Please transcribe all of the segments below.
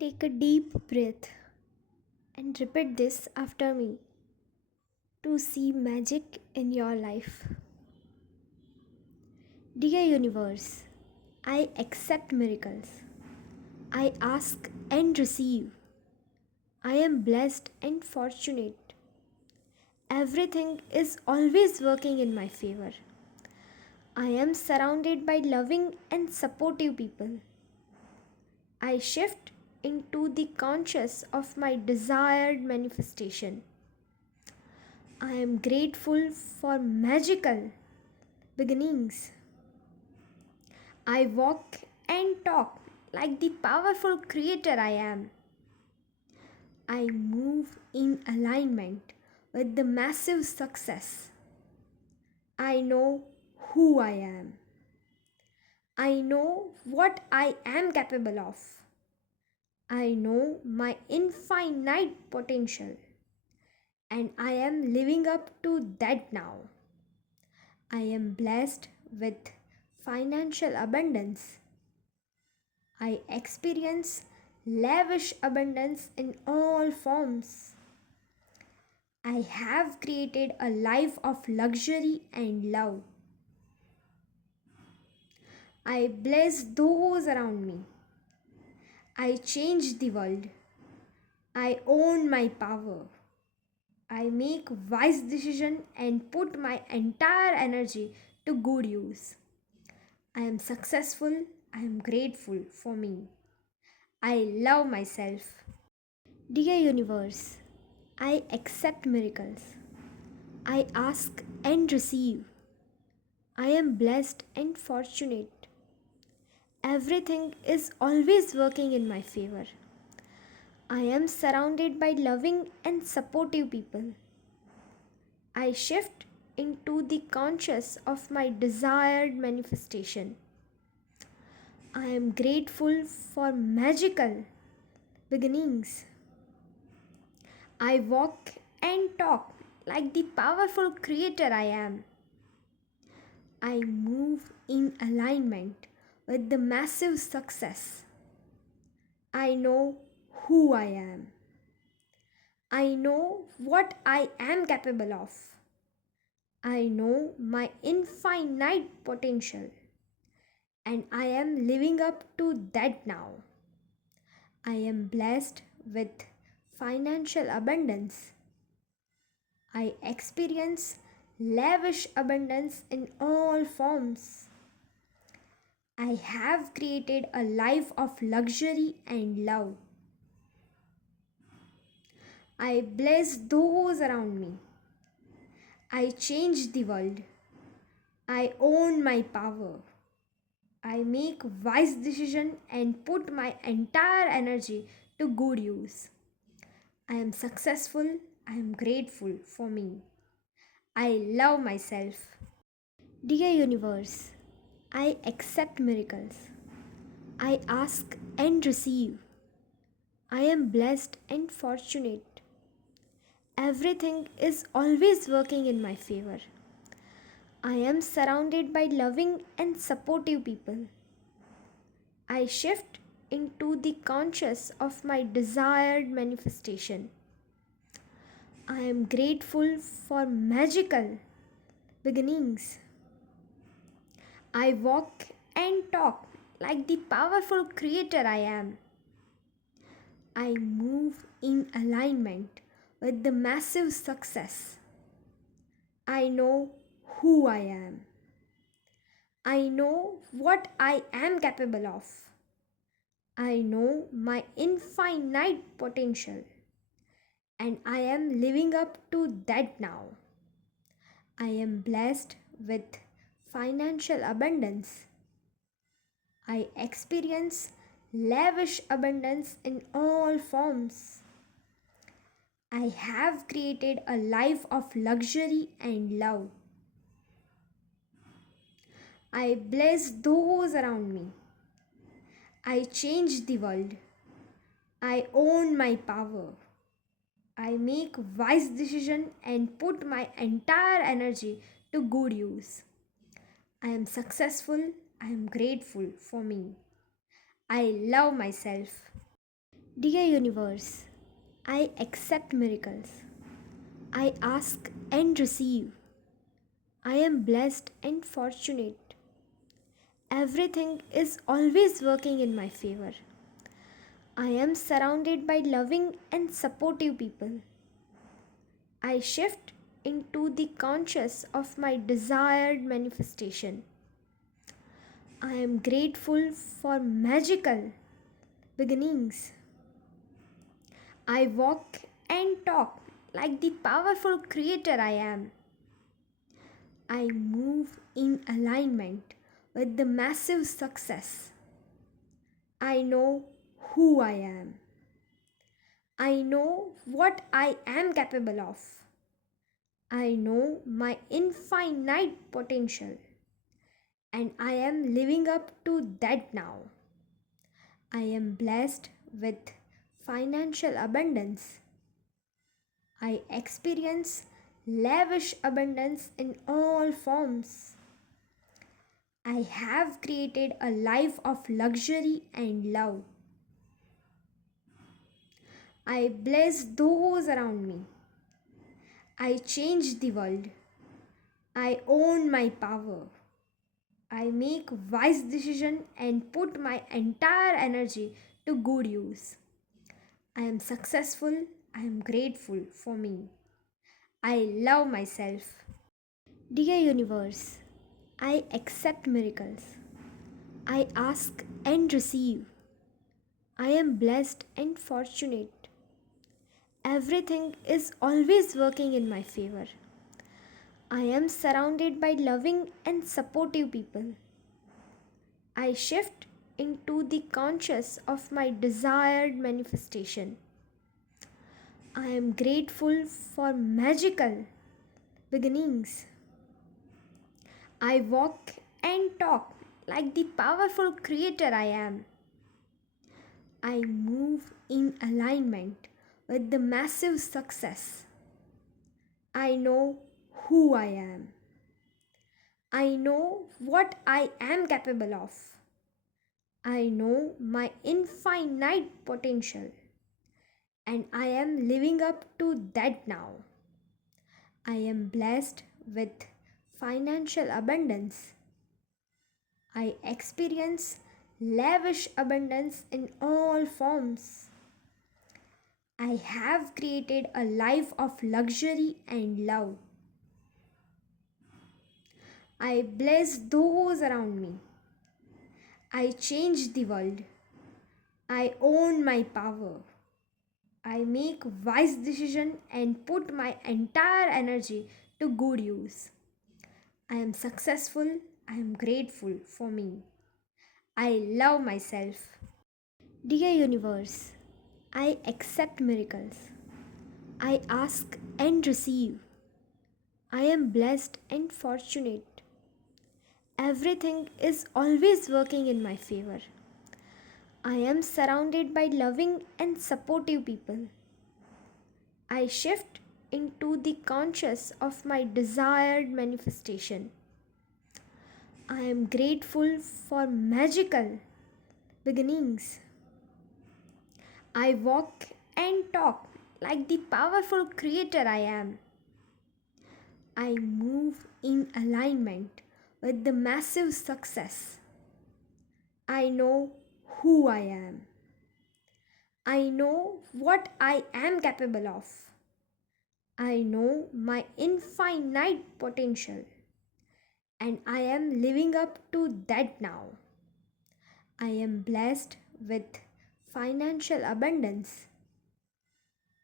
Take a deep breath and repeat this after me to see magic in your life. Dear universe, I accept miracles. I ask and receive. I am blessed and fortunate. Everything is always working in my favor. I am surrounded by loving and supportive people. I shift into the conscious of my desired manifestation. I am grateful for magical beginnings. I walk and talk like the powerful creator I am. I move in alignment with the massive success. I know who I am. I know what I am capable of. I know my infinite potential, and I am living up to that now. I am blessed with financial abundance. I experience lavish abundance in all forms. I have created a life of luxury and love. I bless those around me. I change the world. I own my power. I make wise decisions and put my entire energy to good use. I am successful. I am grateful for me. I love myself. Dear universe, I accept miracles. I ask and receive. I am blessed and fortunate. Everything is always working in my favor. I am surrounded by loving and supportive people. I shift into the conscious of my desired manifestation. I am grateful for magical beginnings. I walk and talk like the powerful creator I am. I move in alignment with the massive success. I know who I am. I know what I am capable of. I know my infinite potential, and I am living up to that now. I am blessed with financial abundance. I experience lavish abundance in all forms. I have created a life of luxury and love. I bless those around me. I change the world. I own my power. I make wise decisions and put my entire energy to good use. I am successful. I am grateful for me. I love myself. Dear universe, I accept miracles. I ask and receive. I am blessed and fortunate. Everything is always working in my favor. I am surrounded by loving and supportive people. I shift into the conscious of my desired manifestation. I am grateful for magical beginnings. I walk and talk like the powerful creator I am. I move in alignment with the massive success. I know who I am. I know what I am capable of. I know my infinite potential, and I am living up to that now. I am blessed with financial abundance. I experience lavish abundance in all forms. I have created a life of luxury and love. I bless those around me. I change the world. I own my power. I make wise decisions and put my entire energy to good use. I am successful. I am grateful for me. I love myself. Dear Universe, I accept miracles. I ask and receive. I am blessed and fortunate. Everything is always working in my favor. I am surrounded by loving and supportive people. I shift into the conscious of my desired manifestation. I am grateful for magical beginnings. I walk and talk like the powerful creator I am. I move in alignment with the massive success. I know who I am. I know what I am capable of. I know my infinite potential, and I am living up to that now. I am blessed with financial abundance. I experience lavish abundance in all forms. I have created a life of luxury and love. I bless those around me. I change the world. I own my power. I make wise decisions and put my entire energy to good use. I am successful. I am grateful for me. I love myself. Dear Universe, I accept miracles. I ask and receive. I am blessed and fortunate. Everything is always working in my favor. I am surrounded by loving and supportive people. I shift into the conscious of my desired manifestation. I am grateful for magical beginnings. I walk and talk like the powerful creator I am. I move in alignment with the massive success. I know who I am. I know what I am capable of. I know my infinite potential, and I am living up to that now. I am blessed with financial abundance. I experience lavish abundance in all forms. I have created a life of luxury and love. I bless those around me. I change the world. I own my power. I make wise decisions and put my entire energy to good use. I am successful. I am grateful for me. I love myself. Dear Universe, I accept miracles. I ask and receive. I am blessed and fortunate. Everything is always working in my favor. I am surrounded by loving and supportive people. I shift into the conscious of my desired manifestation. I am grateful for magical beginnings. I walk and talk like the powerful creator I am. I move in alignment with the massive success. I know who I am. I know what I am capable of. I know my infinite potential, and I am living up to that now. I am blessed with financial abundance.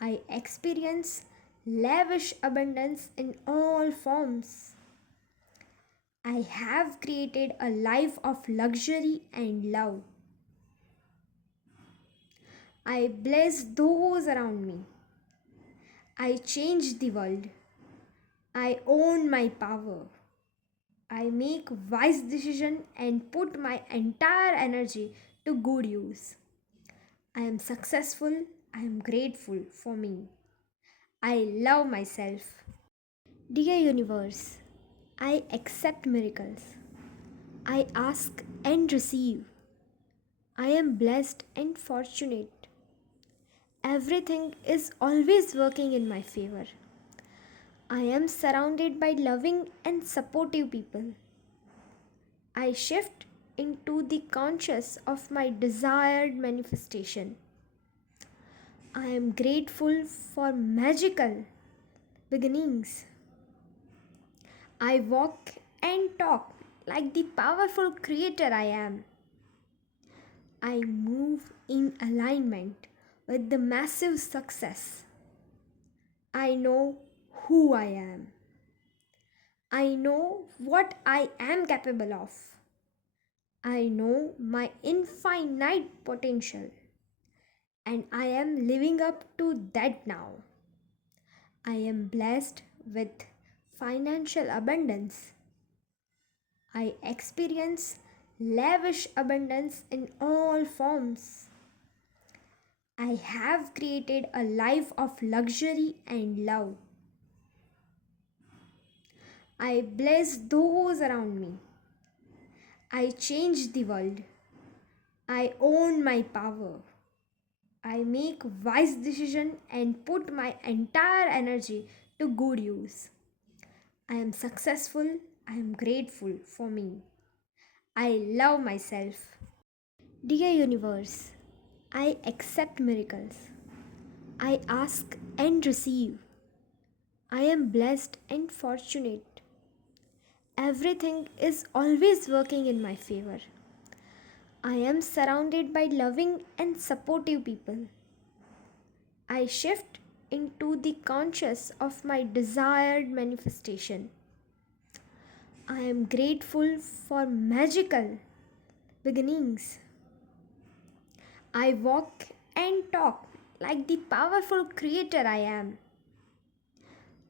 I experience lavish abundance in all forms. I have created a life of luxury and love. I bless those around me. I change the world. I own my power. I make wise decisions and put my entire energy to good use. I am successful. I am grateful for me. I love myself. Dear Universe, I accept miracles. I ask and receive. I am blessed and fortunate. Everything is always working in my favor. I am surrounded by loving and supportive people. I shift into the conscious of my desired manifestation. I am grateful for magical beginnings. I walk and talk like the powerful creator I am. I move in alignment with the massive success. I know who I am. I know what I am capable of. I know my infinite potential, and I am living up to that now. I am blessed with financial abundance. I experience lavish abundance in all forms. I have created a life of luxury and love. I bless those around me. I change the world. I own my power. I make wise decisions and put my entire energy to good use. I am successful. I am grateful for me. I love myself. Dear universe, I accept miracles. I ask and receive. I am blessed and fortunate. Everything is always working in my favor. I am surrounded by loving and supportive people. I shift into the conscious of my desired manifestation. I am grateful for magical beginnings. I walk and talk like the powerful creator I am.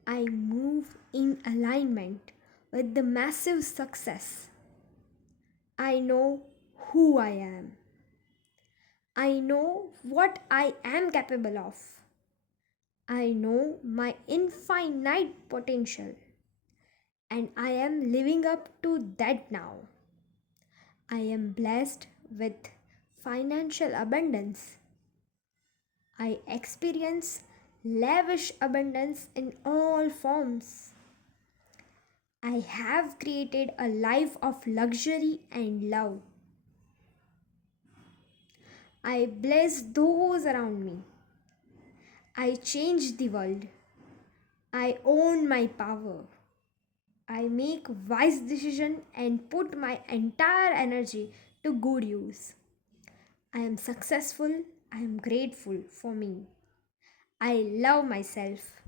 I move in alignment with the massive success. I know who I am. I know what I am capable of. I know my infinite potential, and I am living up to that now. I am blessed with financial abundance. I experience lavish abundance in all forms. I have created a life of luxury and love. I bless those around me. I change the world. I own my power. I make wise decisions and put my entire energy to good use. I am successful. I am grateful for me. I love myself.